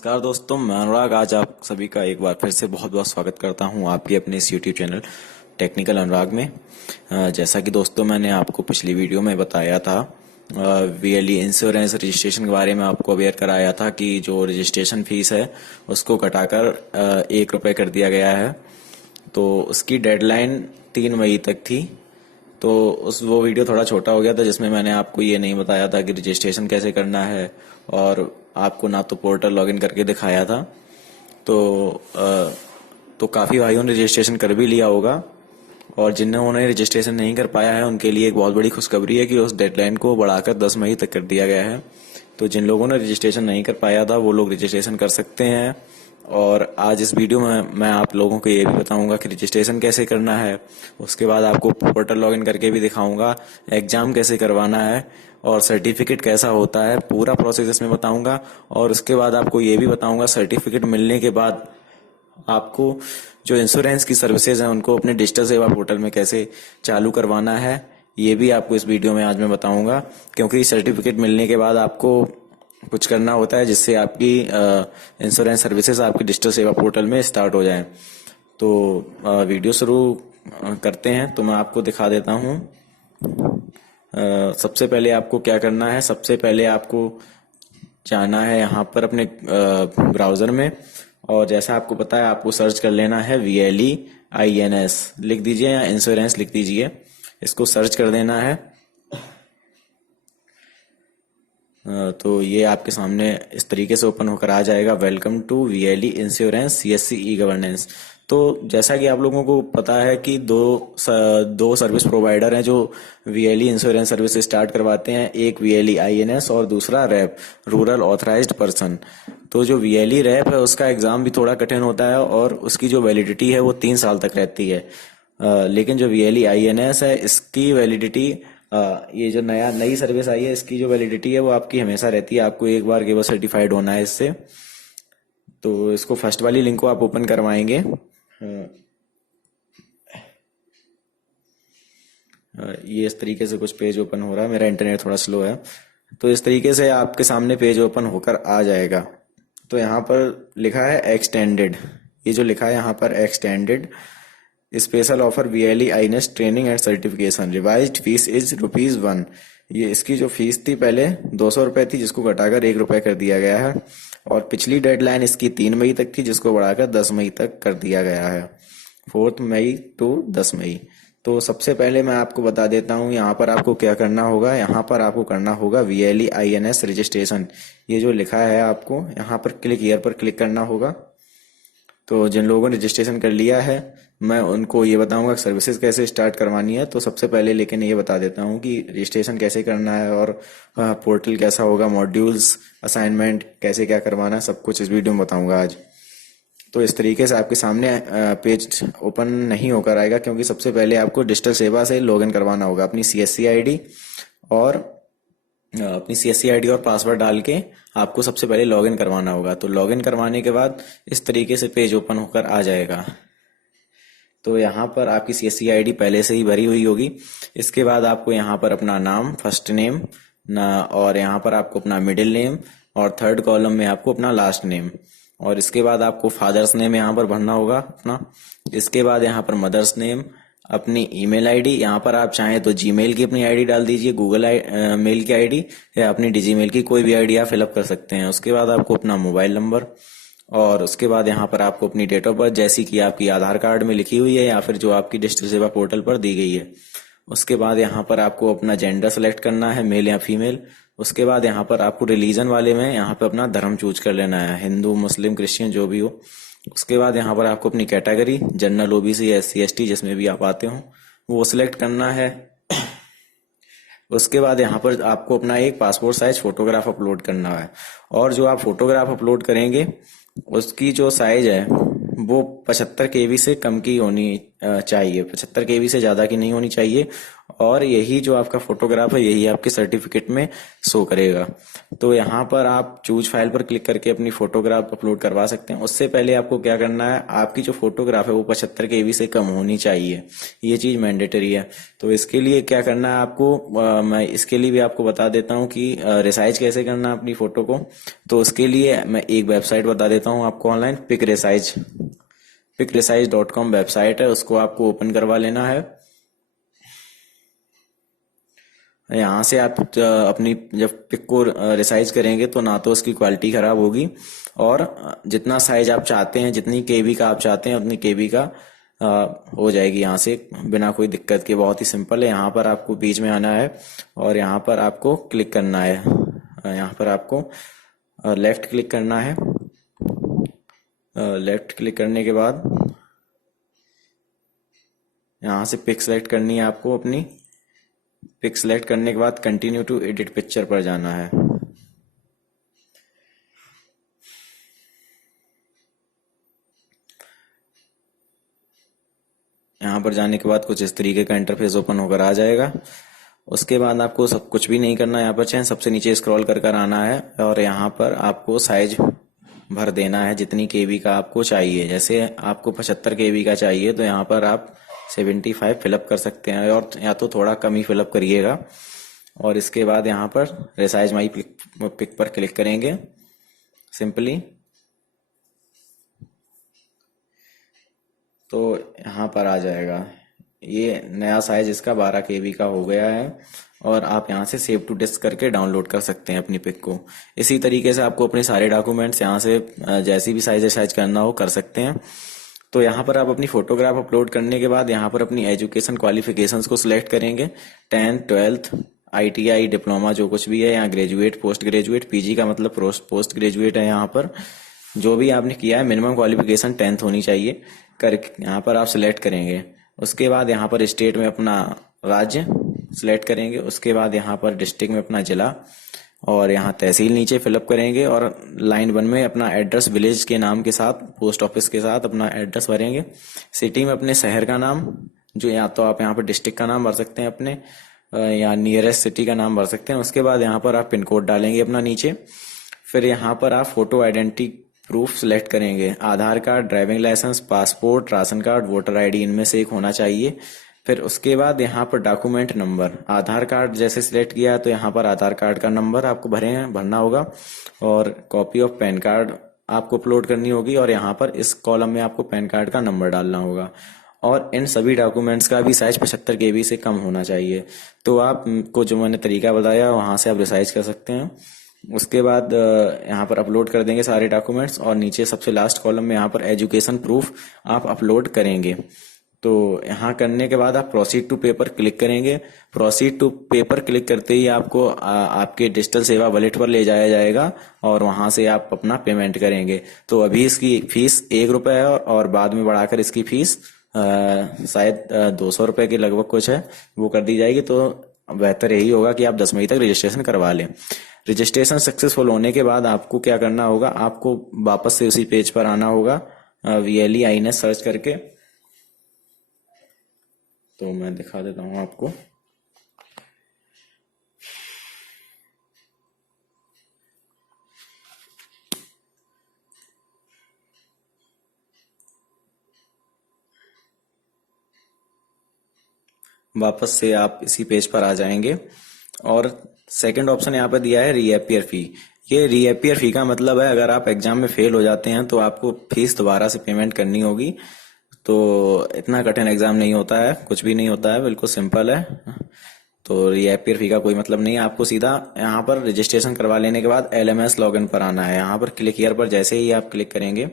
नमस्कार दोस्तों, मैं अनुराग। आज आप सभी का एक बार फिर से बहुत बहुत स्वागत करता हूं आपके अपने इस यूट्यूब चैनल टेक्निकल अनुराग में। जैसा कि दोस्तों मैंने आपको पिछली वीडियो में बताया था, वीएलई इंश्योरेंस रजिस्ट्रेशन के बारे में आपको अवेयर कराया था कि जो रजिस्ट्रेशन फीस है उसको घटाकर 1 रुपये कर दिया गया है। तो उसकी डेडलाइन 3 मई तक थी। तो वो वीडियो थोड़ा छोटा हो गया था, जिसमें मैंने आपको ये नहीं बताया था कि रजिस्ट्रेशन कैसे करना है, और आपको ना तो पोर्टल लॉगिन करके दिखाया था। तो काफ़ी भाइयों ने रजिस्ट्रेशन कर भी लिया होगा, और जिन्होंने रजिस्ट्रेशन नहीं कर पाया है उनके लिए एक बहुत बड़ी खुशखबरी है कि उस डेडलाइन को बढ़ाकर 10 मई तक कर दिया गया है। तो जिन लोगों ने रजिस्ट्रेशन नहीं कर पाया था वो लोग रजिस्ट्रेशन कर सकते हैं। और आज इस वीडियो में मैं आप लोगों को ये भी बताऊंगा कि रजिस्ट्रेशन कैसे करना है। उसके बाद आपको पोर्टल लॉगिन करके भी दिखाऊंगा एग्जाम कैसे करवाना है, और सर्टिफिकेट कैसा होता है, पूरा प्रोसेस इसमें बताऊंगा। और उसके बाद आपको ये भी बताऊंगा सर्टिफिकेट मिलने के बाद आपको जो इंश्योरेंस की सर्विसेज हैं उनको अपने डिजिटल सेवा पोर्टल में कैसे चालू करवाना है, ये भी आपको इस वीडियो में आज मैं बताऊंगा। क्योंकि सर्टिफिकेट मिलने के बाद आपको कुछ करना होता है जिससे आपकी इंश्योरेंस सर्विसेज आपकी डिजिटल सेवा पोर्टल में स्टार्ट हो जाएं। तो वीडियो शुरू करते हैं। तो मैं आपको दिखा देता हूं। सबसे पहले आपको क्या करना है, सबसे पहले आपको जाना है यहाँ पर अपने ब्राउजर में, और जैसा आपको पता है आपको सर्च कर लेना है VLEINS लिख दीजिए या इंश्योरेंस लिख दीजिए, इसको सर्च कर देना है। तो ये आपके सामने इस तरीके से ओपन होकर आ जाएगा, welcome to VLE insurance CSC e governance. तो जैसा कि आप लोगों को पता है कि दो सर्विस प्रोवाइडर हैं जो VLE इंश्योरेंस सर्विस स्टार्ट करवाते हैं, एक VLEINS और दूसरा रैप रूरल ऑथराइज्ड पर्सन। तो जो VLE रैप है उसका एग्जाम भी थोड़ा कठिन होता है और उसकी जो वैलिडिटी है वो 3 साल तक रहती है। लेकिन जो VLEINS है इसकी वैलिडिटी, ये जो नई सर्विस आई है इसकी जो वैलिडिटी है वो आपकी हमेशा रहती है। आपको एक बार केवल सर्टिफाइड होना है इससे। तो इसको फर्स्ट वाली लिंक को आप ओपन करवाएंगे। ये इस तरीके से कुछ पेज ओपन हो रहा है, मेरा इंटरनेट थोड़ा स्लो है। तो इस तरीके से आपके सामने पेज ओपन होकर आ जाएगा। तो यहाँ पर लिखा है एक्सटेंडेड, ये जो लिखा है यहाँ पर extended special offer VLEINS training and certification, revised fees is ₹1। ये इसकी जो फीस थी पहले 200 रुपए थी, जिसको घटाकर 1 रुपये कर दिया गया है। और पिछली डेडलाइन इसकी 3 मई तक थी, जिसको बढ़ाकर 10 मई तक कर दिया गया है, 4 मई टू 10 मई। तो सबसे पहले मैं आपको बता देता हूँ यहाँ पर आपको क्या करना होगा। यहाँ पर आपको करना होगा VLEINS रजिस्ट्रेशन, ये जो लिखा है आपको यहाँ पर क्लिक हियर पर क्लिक करना होगा। तो जिन लोगों ने रजिस्ट्रेशन कर लिया है मैं उनको ये बताऊंगा सर्विसेज कैसे स्टार्ट करवानी है। तो सबसे पहले लेकिन ये बता देता हूँ कि रजिस्ट्रेशन कैसे करना है और पोर्टल कैसा होगा, मॉड्यूल्स, असाइनमेंट कैसे क्या करवाना है, सब कुछ इस वीडियो में बताऊंगा आज। तो इस तरीके से आपके सामने पेज ओपन नहीं होकर आएगा, क्योंकि सबसे पहले आपको डिजिटल सेवा से लॉगिन करवाना होगा अपनी CSC ID और पासवर्ड डाल के आपको सबसे पहले लॉगिन करवाना होगा। तो लॉगिन करवाने के बाद इस तरीके से पेज ओपन होकर आ जाएगा। तो यहाँ पर आपकी CSC ID पहले से ही भरी हुई होगी। इसके बाद आपको यहाँ पर अपना नाम, फर्स्ट नेम ना, और यहाँ पर आपको अपना मिडिल नेम, और थर्ड कॉलम में आपको अपना लास्ट नेम, और इसके बाद आपको फादर्स नेम यहाँ पर भरना होगा अपना। इसके बाद यहाँ पर मदर्स नेम, अपनी ईमेल आईडी, यहाँ पर आप चाहें तो जीमेल की अपनी आईडी डाल दीजिए, गूगल मेल की आईडी या अपनी डिजीमेल की कोई भी आईडी आप फिलअप कर सकते हैं। उसके बाद आपको अपना मोबाइल नंबर, और उसके बाद यहाँ पर आपको अपनी डेट ऑफ बर्थ जैसी कि आपकी आधार कार्ड में लिखी हुई है या फिर जो आपकी डिजिटल सेवा पोर्टल पर दी गई है। उसके बाद यहाँ पर आपको अपना जेंडर सेलेक्ट करना है, मेल या फीमेल। उसके बाद यहाँ पर आपको रिलीजन वाले में यहाँ पर अपना धर्म चूज कर लेना है, हिंदू, मुस्लिम, क्रिश्चियन जो भी हो। उसके बाद यहाँ पर आपको अपनी कैटेगरी, जनरल, OBC या SC ST जिसमें भी आप आते हो वो सिलेक्ट करना है। उसके बाद यहाँ पर आपको अपना एक पासपोर्ट साइज फोटोग्राफ अपलोड करना है, और जो आप फोटोग्राफ अपलोड करेंगे उसकी जो साइज है वो 75 KB से कम की होनी चाहिए, 75 KB से ज़्यादा की नहीं होनी चाहिए। और यही जो आपका फोटोग्राफ है यही आपके सर्टिफिकेट में शो करेगा। तो यहाँ पर आप चूज फाइल पर क्लिक करके अपनी फोटोग्राफ अपलोड करवा सकते हैं। उससे पहले आपको क्या करना है, आपकी जो फोटोग्राफ है वो 75 KB से कम होनी चाहिए, ये चीज़ मैंडेटरी है। तो इसके लिए क्या करना है आपको, मैं इसके लिए भी आपको बता देता हूँ कि रिसाइज कैसे करना है अपनी फोटो को। तो उसके लिए मैं एक वेबसाइट बता देता हूँ आपको ऑनलाइन, picrisize.com वेबसाइट है, उसको आपको ओपन करवा लेना है। यहाँ से आप अपनी जब पिक को रिसाइज करेंगे तो ना तो उसकी क्वालिटी खराब होगी, और जितना साइज आप चाहते हैं, जितनी केबी का आप चाहते हैं उतनी केबी का अ, हो जाएगी यहाँ से बिना कोई दिक्कत के। बहुत ही सिंपल है। यहाँ पर आपको बीच में आना है और यहाँ पर आपको क्लिक करना है। यहाँ पर आपको लेफ्ट क्लिक करना है। लेफ्ट क्लिक करने के बाद यहाँ से पिक सेलेक्ट करनी है आपको अपनी। पिक सेलेक्ट करने के बाद कंटिन्यू टू एडिट पिक्चर पर जाना है। यहाँ पर जाने के बाद कुछ इस तरीके का इंटरफेस ओपन होकर आ जाएगा। उसके बाद आपको सब कुछ भी नहीं करना है। यहाँ पर चाहे सबसे नीचे स्क्रॉल कर कर आना है और यहाँ पर आपको साइज भर देना है जितनी केबी का आपको चाहिए। जैसे आपको 75 KB का चाहिए तो यहाँ पर आप 75 फिलअप कर सकते हैं, और या तो थोड़ा कम ही फिलअप करिएगा। और इसके बाद यहाँ पर रिसाइज माई पिक पर क्लिक करेंगे सिंपली। तो यहाँ पर आ जाएगा, ये नया साइज इसका 12 KB का हो गया है, और आप यहाँ से सेव टू डिस्क करके डाउनलोड कर सकते हैं अपनी पिक को। इसी तरीके से आपको अपने सारे डॉक्यूमेंट्स यहाँ से जैसी भी साइज करना हो कर सकते हैं। तो यहाँ पर आप अपनी फोटोग्राफ अपलोड करने के बाद यहाँ पर अपनी एजुकेशन क्वालिफिकेशंस को सिलेक्ट करेंगे। 10th 12th ITI डिप्लोमा जो कुछ भी है, यहाँ ग्रेजुएट, पोस्ट ग्रेजुएट, पीजी का मतलब पोस्ट ग्रेजुएट है। यहाँ पर जो भी आपने किया है मिनिमम क्वालिफिकेशन 10th होनी चाहिए कर, यहाँ पर आप सिलेक्ट करेंगे। उसके बाद यहाँ पर स्टेट में अपना राज्य सिलेक्ट करेंगे। उसके बाद यहाँ पर डिस्ट्रिक्ट में अपना जिला, और यहाँ तहसील नीचे फिलअप करेंगे, और लाइन 1 में अपना एड्रेस विलेज के नाम के साथ, पोस्ट ऑफिस के साथ अपना एड्रेस भरेंगे। सिटी में अपने शहर का नाम, जो या तो आप यहाँ पर डिस्ट्रिक्ट का नाम भर सकते हैं अपने, या नियरेस्ट सिटी का नाम भर सकते हैं। उसके बाद यहाँ पर आप पिन कोड डालेंगे अपना नीचे। फिर यहाँ पर आप फोटो आइडेंटिटी प्रूफ सिलेक्ट करेंगे। Aadhaar card, driving licence, passport, ration card, voter ID, इनमें से एक होना चाहिए। फिर उसके बाद यहाँ पर डॉक्यूमेंट नंबर, आधार कार्ड जैसे सिलेक्ट किया तो यहाँ पर आधार कार्ड का नंबर आपको भरना होगा, और कॉपी ऑफ पैन कार्ड आपको अपलोड करनी होगी, और यहाँ पर इस कॉलम में आपको पैन कार्ड का नंबर डालना होगा। और इन सभी डॉक्यूमेंट्स का भी साइज 75 KB से कम होना चाहिए। तो आपको जो मैंने तरीका बताया वहां से आप रिसाइज कर सकते हैं। उसके बाद यहाँ पर अपलोड कर देंगे सारे डॉक्यूमेंट्स, और नीचे सबसे लास्ट कॉलम में यहाँ पर एजुकेशन प्रूफ आप अपलोड करेंगे। तो यहाँ करने के बाद आप प्रोसीड टू पेपर क्लिक करेंगे। प्रोसीड टू पेपर क्लिक करते ही आपको आपके डिजिटल सेवा वॉलेट पर ले जाया जाएगा, और वहां से आप अपना पेमेंट करेंगे। तो अभी इसकी फीस 1 रुपए है, और बाद में बढ़ाकर इसकी फीस शायद 200 रुपए के लगभग कुछ है, वो कर दी जाएगी। तो बेहतर यही होगा कि आप 10 मई तक रजिस्ट्रेशन करवा लें। रजिस्ट्रेशन सक्सेसफुल होने के बाद आपको क्या करना होगा, आपको वापस से उसी पेज पर आना होगा, VLE INS सर्च करके। तो मैं दिखा देता हूँ आपको। वापस से आप इसी पेज पर आ जाएंगे, और सेकंड ऑप्शन यहाँ पर दिया है रीअपियर फी। ये रीअपियर फी का मतलब है अगर आप एग्जाम में फेल हो जाते हैं तो आपको फीस दोबारा से पेमेंट करनी होगी। तो इतना कठिन एग्जाम नहीं होता है, कुछ भी नहीं होता है, बिल्कुल सिंपल है। तो रीअपियर फी का कोई मतलब नहीं है। आपको सीधा यहाँ पर रजिस्ट्रेशन करवा लेने के बाद LMS लॉगिन पर आना है। यहाँ पर क्लिक हियर पर जैसे ही आप क्लिक करेंगे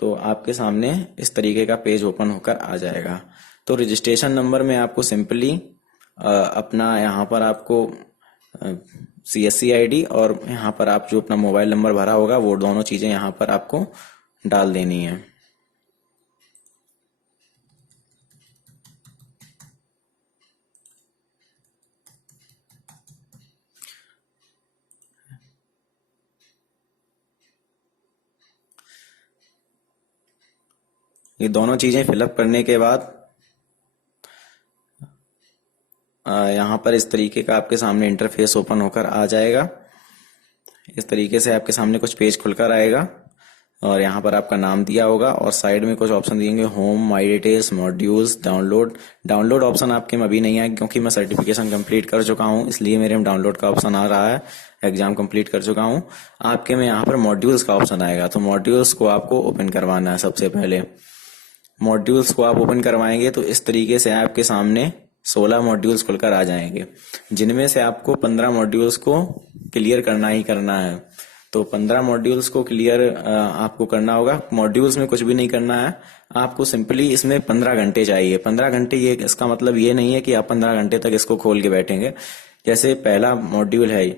तो आपके सामने इस तरीके का पेज ओपन होकर आ जाएगा। तो रजिस्ट्रेशन नंबर में आपको सिंपली अपना यहाँ पर आपको CSC ID, और यहाँ पर आप जो अपना मोबाइल नंबर भरा होगा वो दोनों चीजें यहाँ पर आपको डाल देनी है। ये दोनों चीजें फिलअप करने के बाद यहाँ पर इस तरीके का आपके सामने इंटरफेस ओपन होकर आ जाएगा। इस तरीके से आपके सामने कुछ पेज खुलकर आएगा और यहाँ पर आपका नाम दिया होगा और साइड में कुछ ऑप्शन दिएंगे, home, my details, modules, download. Download option आपके में अभी नहीं आएगा क्योंकि मैं सर्टिफिकेशन कंप्लीट कर चुका हूँ, इसलिए मेरे में डाउनलोड का ऑप्शन आ रहा है। एग्जाम कंप्लीट कर चुका हूँ। आपके में यहाँ पर मॉड्यूल्स का ऑप्शन आएगा, तो मॉड्यूल्स को आपको ओपन करवाना है। सबसे पहले मॉड्यूल्स को आप ओपन करवाएंगे तो इस तरीके से आपके सामने 16 मॉड्यूल्स खुलकर आ जाएंगे, जिनमें से आपको 15 मॉड्यूल्स को क्लियर करना ही करना है। तो 15 मॉड्यूल्स को क्लियर आपको करना होगा। मॉड्यूल्स में कुछ भी नहीं करना है, आपको सिंपली इसमें 15 घंटे चाहिए। 15 घंटे, ये इसका मतलब ये नहीं है कि आप 15 घंटे तक इसको खोल के बैठेंगे। जैसे पहला मॉड्यूल है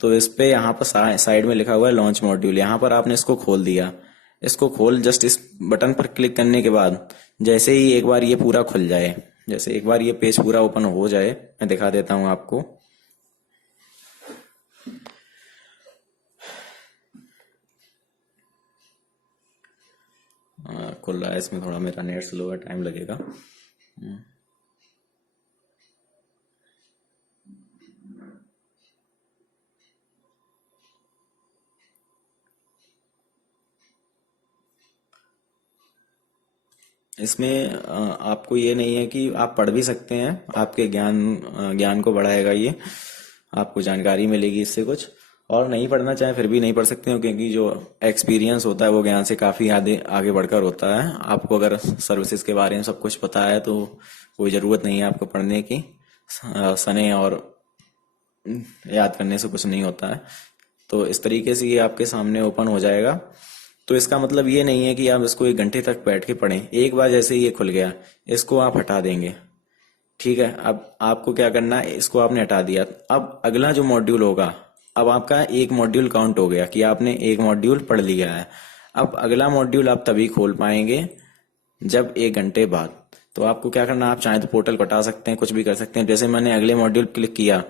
तो इस पे यहाँ पर साइड में लिखा हुआ है लॉन्च मॉड्यूल, यहाँ पर आपने इसको खोल दिया। इसको खोल जस्ट इस बटन पर क्लिक करने के बाद जैसे ही एक बार ये पूरा खुल जाए, जैसे एक बार ये पेज पूरा ओपन हो जाए, मैं दिखा देता हूं आपको। खुल रहा है, इसमें थोड़ा मेरा नेट स्लो है, टाइम लगेगा। इसमें आपको ये नहीं है कि आप पढ़ भी सकते हैं, आपके ज्ञान को बढ़ाएगा ये, आपको जानकारी मिलेगी इससे कुछ। और नहीं पढ़ना चाहे फिर भी नहीं पढ़ सकते हो, क्योंकि जो एक्सपीरियंस होता है वो ज्ञान से काफी आगे आगे बढ़कर होता है। आपको अगर सर्विसेज के बारे में सब कुछ पता है तो कोई जरूरत नहीं है आपको पढ़ने की। सने और याद करने से कुछ नहीं होता है। तो इस तरीके से ये आपके सामने ओपन हो जाएगा। तो इसका मतलब ये नहीं है कि आप इसको 1 घंटे तक बैठ के पढ़ें। एक बार जैसे ये खुल गया, इसको आप हटा देंगे, ठीक है। अब आपको क्या करना है, इसको आपने हटा दिया। अब अगला जो मॉड्यूल होगा, अब आपका एक मॉड्यूल काउंट हो गया कि आपने एक मॉड्यूल पढ़ लिया है। अब अगला मॉड्यूल आप तभी खोल पाएंगे जब 1 घंटे बाद। तो आपको क्या करना है, आप चाहे तो पोर्टल को हटा सकते हैं, कुछ भी कर सकते हैं। जैसे मैंने अगले मॉड्यूल क्लिक किया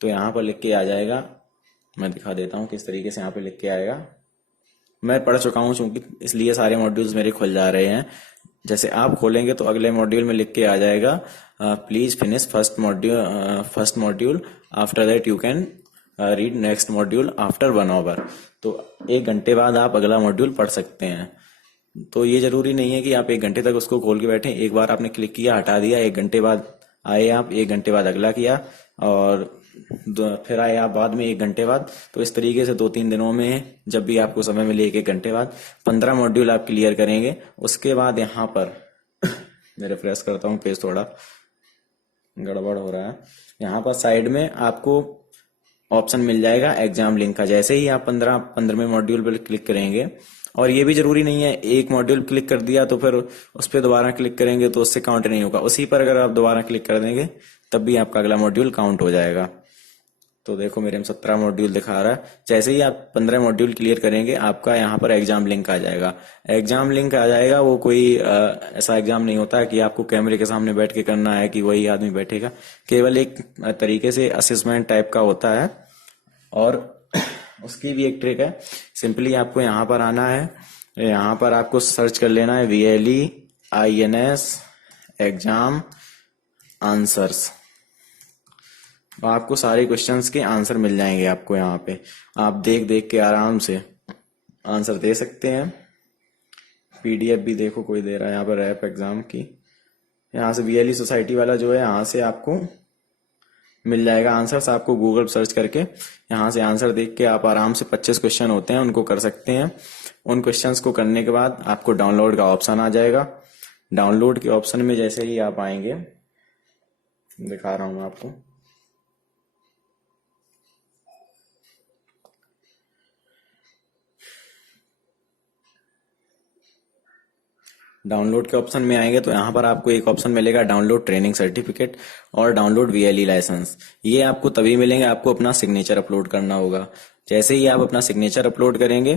तो यहाँ पर लिख के आ जाएगा, मैं दिखा देता हूँ किस तरीके से यहाँ पे लिख के आएगा। मैं पढ़ चुका हूँ चूंकि, इसलिए सारे मॉड्यूल्स मेरे खुल जा रहे हैं। जैसे आप खोलेंगे तो अगले मॉड्यूल में लिख के आ जाएगा, please finish first module, after that you can read next module after 1 hour. तो 1 घंटे बाद आप अगला मॉड्यूल पढ़ सकते हैं। तो ये जरूरी नहीं है कि आप 1 घंटे तक उसको खोल के बैठे। एक बार आपने क्लिक किया, हटा दिया, 1 घंटे बाद आए आप, 1 घंटे बाद अगला किया, और फिर आए आप बाद में 1 घंटे बाद। तो इस तरीके से 2-3 दिनों में जब भी आपको समय मिले, 1-1 घंटे बाद 15 मॉड्यूल आप क्लियर करेंगे। उसके बाद यहाँ पर मैं रिफ्रेश करता हूँ, पेज थोड़ा गड़बड़ हो रहा है। यहाँ पर साइड में आपको ऑप्शन मिल जाएगा एग्जाम लिंक का। जैसे ही आप 15वें मॉड्यूल पर क्लिक करेंगे, और ये भी जरूरी नहीं है एक मॉड्यूल क्लिक कर दिया तो फिर उस पर दोबारा क्लिक करेंगे तो उससे काउंट नहीं होगा। उसी पर अगर आप दोबारा क्लिक कर देंगे तब भी आपका अगला मॉड्यूल काउंट हो जाएगा। तो देखो मेरे में 17 मॉड्यूल दिखा रहा है। जैसे ही आप 15 मॉड्यूल क्लियर करेंगे, आपका यहाँ पर एग्जाम लिंक आ जाएगा। एग्जाम लिंक आ जाएगा, वो कोई ऐसा एग्जाम नहीं होता है कि आपको कैमरे के सामने बैठ के करना है कि वही आदमी बैठेगा। केवल एक तरीके से असेसमेंट टाइप का होता है। और उसकी भी एक ट्रिक है, सिंपली आपको यहाँ पर आना है, यहाँ पर आपको सर्च कर लेना है VLE-INS एग्जाम आंसर्स। आपको सारे क्वेश्चंस के आंसर मिल जाएंगे आपको यहाँ पे। आप देख देख के आराम से आंसर दे सकते हैं। PDF भी देखो कोई दे रहा है यहाँ पर रैप एग्जाम की। यहाँ से VLE सोसाइटी वाला जो है, यहाँ से आपको मिल जाएगा आंसर्स। आपको गूगल सर्च करके यहाँ से आंसर देख के आप आराम से 25 क्वेश्चन होते हैं उनको कर सकते हैं। उन क्वेश्चंस को करने के बाद आपको डाउनलोड का ऑप्शन आ जाएगा। डाउनलोड के ऑप्शन में जैसे ही आप आएंगे, दिखा रहा हूं आपको, डाउनलोड के ऑप्शन में आएंगे तो यहाँ पर आपको एक ऑप्शन मिलेगा डाउनलोड ट्रेनिंग सर्टिफिकेट और डाउनलोड VLE लाइसेंस। ये आपको तभी मिलेंगे, आपको अपना सिग्नेचर अपलोड करना होगा। जैसे ही आप अपना सिग्नेचर अपलोड करेंगे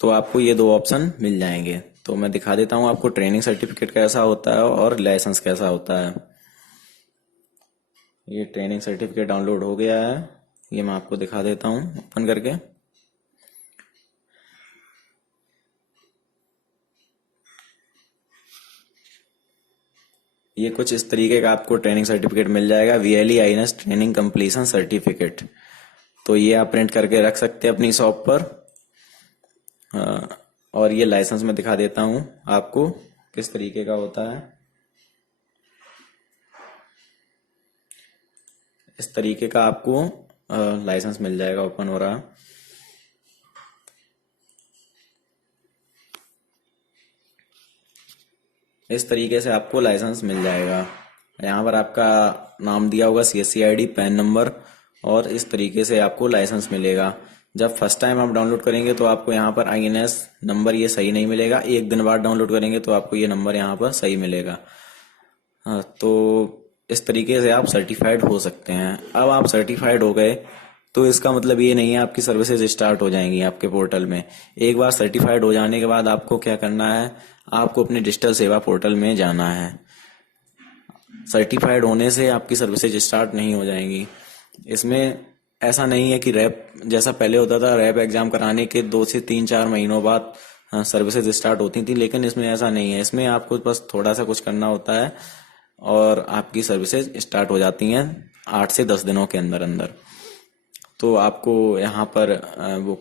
तो आपको ये 2 ऑप्शन मिल जाएंगे। तो मैं दिखा देता हूँ आपको ट्रेनिंग सर्टिफिकेट कैसा होता है और लाइसेंस कैसा होता है। ये ट्रेनिंग सर्टिफिकेट डाउनलोड हो गया है, ये मैं आपको दिखा देता हूँ ओपन करके। ये कुछ इस तरीके का आपको ट्रेनिंग सर्टिफिकेट मिल जाएगा, VLE INS training completion certificate. तो ये आप प्रिंट करके रख सकते हैं अपनी शॉप पर। और ये लाइसेंस में दिखा देता हूँ आपको किस तरीके का होता है। इस तरीके का आपको लाइसेंस मिल जाएगा, ओपन हो रहा। इस तरीके से आपको लाइसेंस मिल जाएगा। यहाँ पर आपका नाम दिया होगा, CSC ID, पैन नंबर, और इस तरीके से आपको लाइसेंस मिलेगा। जब फर्स्ट टाइम आप डाउनलोड करेंगे तो आपको यहाँ पर INS नंबर ये सही नहीं मिलेगा। एक दिन बाद डाउनलोड करेंगे तो आपको ये नंबर यहाँ पर सही मिलेगा। हाँ, तो इस तरीके से आप सर्टिफाइड हो सकते हैं। अब आप सर्टिफाइड हो गए तो इसका मतलब ये नहीं है आपकी सर्विसेज स्टार्ट हो जाएंगी आपके पोर्टल में। एक बार सर्टिफाइड हो जाने के बाद आपको क्या करना है, आपको अपने डिजिटल सेवा पोर्टल में जाना है। सर्टिफाइड होने से आपकी सर्विसेज स्टार्ट नहीं हो जाएंगी। इसमें ऐसा नहीं है कि रैप जैसा पहले होता था, रैप एग्जाम कराने के 2 से 3-4 महीनों बाद सर्विसेज स्टार्ट होती थी, लेकिन इसमें ऐसा नहीं है। इसमें आपको बस थोड़ा सा कुछ करना होता है और आपकी सर्विसेज स्टार्ट हो जाती हैं 8 से 10 दिनों के अंदर अंदर। तो आपको यहाँ पर वो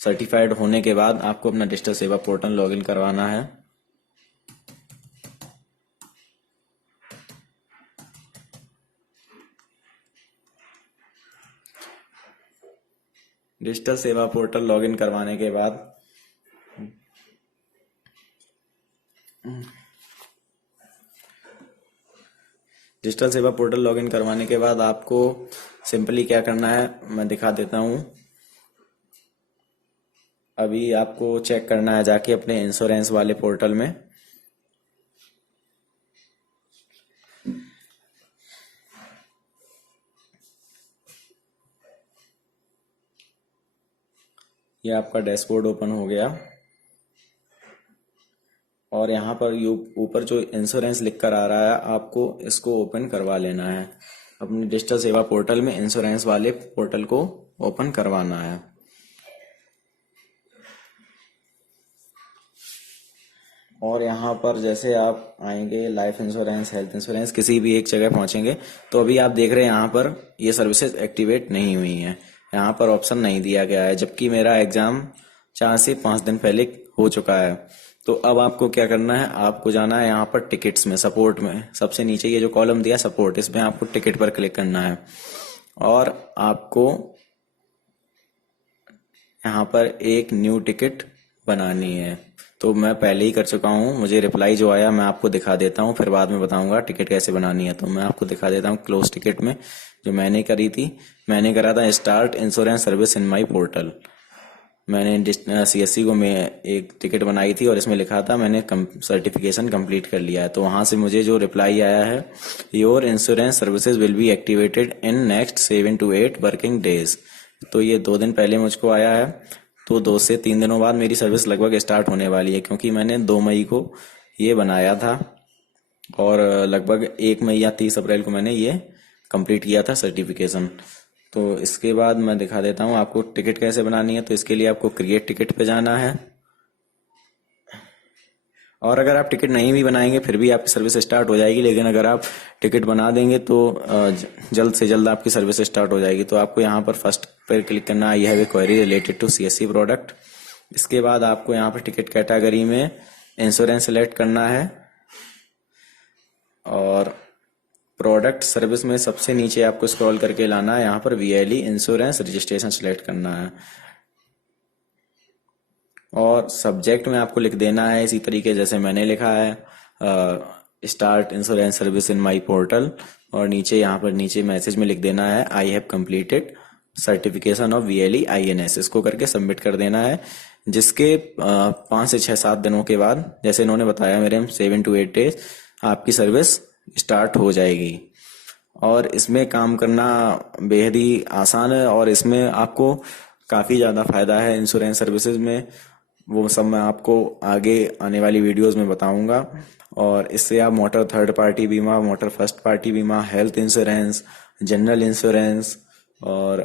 सर्टिफाइड होने के बाद आपको अपना डिजिटल सेवा पोर्टल लॉगिन करवाना है। डिजिटल सेवा पोर्टल लॉगिन करवाने के बाद आपको सिंपली क्या करना है मैं दिखा देता हूं। अभी आपको चेक करना है जाके अपने इंश्योरेंस वाले पोर्टल में। ये आपका डैशबोर्ड ओपन हो गया और यहाँ पर ऊपर जो इंश्योरेंस लिखकर आ रहा है आपको इसको ओपन करवा लेना है। अपने डिजिटल सेवा पोर्टल में इंश्योरेंस वाले पोर्टल को ओपन करवाना है। और यहाँ पर जैसे आप आएंगे लाइफ इंश्योरेंस, हेल्थ इंश्योरेंस, किसी भी एक जगह पहुंचेंगे तो अभी आप देख रहे हैं यहाँ पर ये सर्विसेज एक्टिवेट नहीं हुई हैं। यहाँ पर ऑप्शन नहीं दिया गया है, जबकि मेरा एग्जाम 4 से 5 दिन पहले हो चुका है। तो अब आपको क्या करना है, आपको जाना है यहाँ पर टिकट्स में, सपोर्ट में, सबसे नीचे ये जो कॉलम दिया सपोर्ट, इसमें आपको टिकट पर क्लिक करना है और आपको यहाँ पर एक न्यू टिकट बनानी है। तो मैं पहले ही कर चुका हूँ, मुझे रिप्लाई जो आया मैं आपको दिखा देता हूँ, फिर बाद में बताऊंगा टिकट कैसे बनानी है। तो मैं आपको दिखा देता हूँ क्लोज टिकट में जो मैंने करी थी। मैंने करा था start insurance service in my portal. मैंने CSC को मैं एक टिकट बनाई थी और इसमें लिखा था मैंने सर्टिफिकेशन कंप्लीट कर लिया है। तो वहां से मुझे जो रिप्लाई आया है, your insurance services will be activated in next 7 to 8 working days. तो ये 2 दिन पहले मुझको आया है। तो 2 से 3 दिनों बाद मेरी सर्विस लगभग स्टार्ट होने वाली है, क्योंकि मैंने 2 मई को ये बनाया था और लगभग 1 मई या 30 अप्रैल को मैंने ये कंप्लीट किया था सर्टिफिकेशन। तो इसके बाद मैं दिखा देता हूँ आपको टिकट कैसे बनानी है। तो इसके लिए आपको क्रिएट टिकट पे जाना है और अगर आप टिकट नहीं भी बनाएंगे फिर भी आपकी सर्विस स्टार्ट हो जाएगी, लेकिन अगर आप टिकट बना देंगे तो जल्द से जल्द आपकी सर्विस स्टार्ट हो जाएगी। तो आपको यहाँ पर फर्स्ट पर क्लिक करना है, यह है query related to CSC product. इसके बाद आपको यहाँ पर टिकट कैटेगरी में इंश्योरेंस सेलेक्ट करना है और प्रोडक्ट सर्विस में सबसे नीचे आपको स्क्रॉल करके लाना है, यहाँ पर VLE इंश्योरेंस रजिस्ट्रेशन सेलेक्ट करना है और सब्जेक्ट में आपको लिख देना है इसी तरीके जैसे मैंने लिखा है, start insurance service in my portal. और नीचे यहाँ पर नीचे मैसेज में लिख देना है I have completed certification of VLE INS। इसको करके सबमिट कर देना है, जिसके 5 से 6-7 दिनों के बाद, जैसे इन्होंने बताया मेरे 7 to 8 डेज, आपकी सर्विस स्टार्ट हो जाएगी। और इसमें काम करना बेहद ही आसान है और इसमें आपको काफ़ी ज़्यादा फायदा है इंश्योरेंस सर्विसेज में। वो सब मैं आपको आगे आने वाली वीडियोस में बताऊंगा। और इससे आप मोटर थर्ड पार्टी बीमा, मोटर फर्स्ट पार्टी बीमा, हेल्थ इंश्योरेंस, जनरल इंश्योरेंस और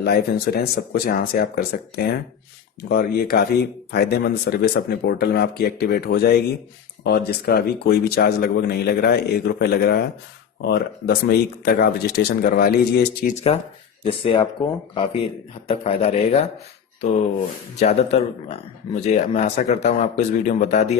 लाइफ इंश्योरेंस सब कुछ यहाँ से आप कर सकते हैं। और ये काफ़ी फायदेमंद सर्विस अपने पोर्टल में आपकी एक्टिवेट हो जाएगी, और जिसका अभी कोई भी चार्ज लगभग नहीं लग रहा है, 1 रुपये लग रहा है। और 10 मई तक आप रजिस्ट्रेशन करवा लीजिए इस चीज़ का, जिससे आपको काफ़ी हद तक फायदा रहेगा। तो ज़्यादातर मैं आशा करता हूँ आपको इस वीडियो में बता दिया।